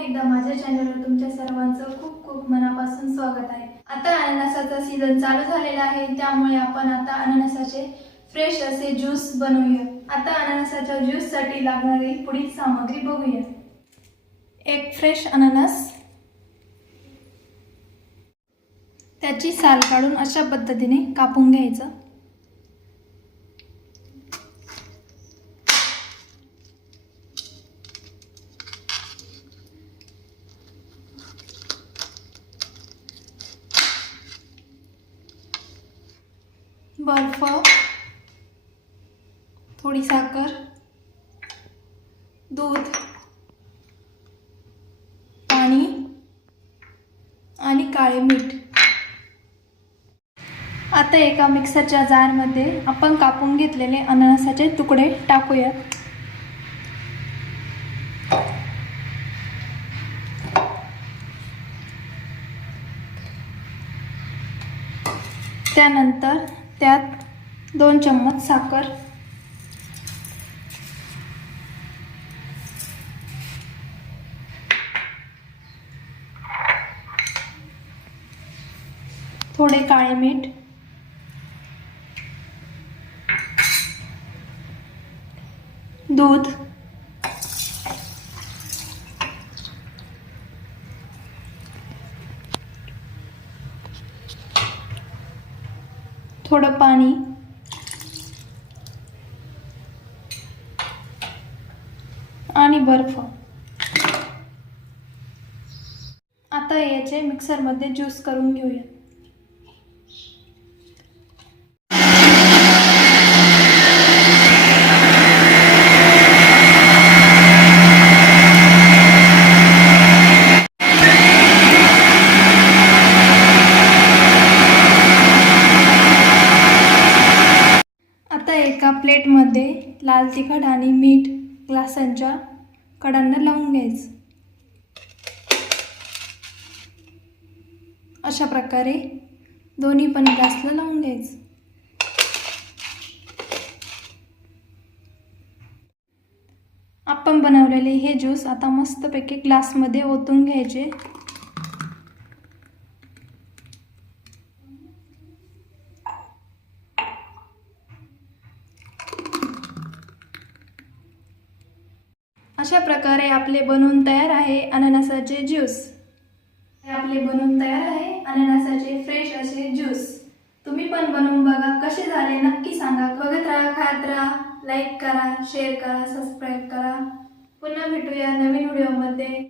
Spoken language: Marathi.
एकदा माझ्या चॅनलवर तुमच्या सर्वांचं खूप खूप मनापासून स्वागत आहे. आता अननसाचा सीझन चालू झालेला आहे त्यामुळे आपण आता अननसाचे फ्रेश असे ज्यूस बनवूया. आता अननसाच्या ज्यूससाठी लागणारी पुढील सामग्री बघूया. एक फ्रेश अननस. त्याची साल काढून अशा पद्धतीने कापून घ्यायचं. बर्फ थोडी साखर दूध पाणी आणि काळे मीठ. आता एका मिक्सरच्या जारमध्ये आपण कापून घेतलेले अननसाचे तुकडे टाकूयात. त्यानंतर त्यात दोन चम्मच साखर. थोडे काळे मीठ. दूध. थोडं पाणी. आणि बर्फ. आता याचे मिक्सरमध्ये ज्यूस करून घेऊया आता एका प्लेटमध्ये लाल तिखट आणि मीठ ग्लासांच्या कडांना लावून घ्यायचं. अशा प्रकारे दोन्ही पण ग्लासला लावून घ्यायचं. आपण बनवलेले हे ज्यूस आता मस्तपैकी ग्लासमध्ये ओतून घ्यायचे. अशा प्रकारे आपले बनवून तयार आहे अननसाचे ज्यूस. हे आपले बनवून तयार आहे अननसाचे फ्रेश असे ज्यूस. तुम्ही पण बनवून बघा कसे झाले नक्की सांगा. बघत राहा खात राहा लाईक करा शेअर करा सबस्क्राईब करा. पुन्हा भेटूया नवीन व्हिडिओमध्ये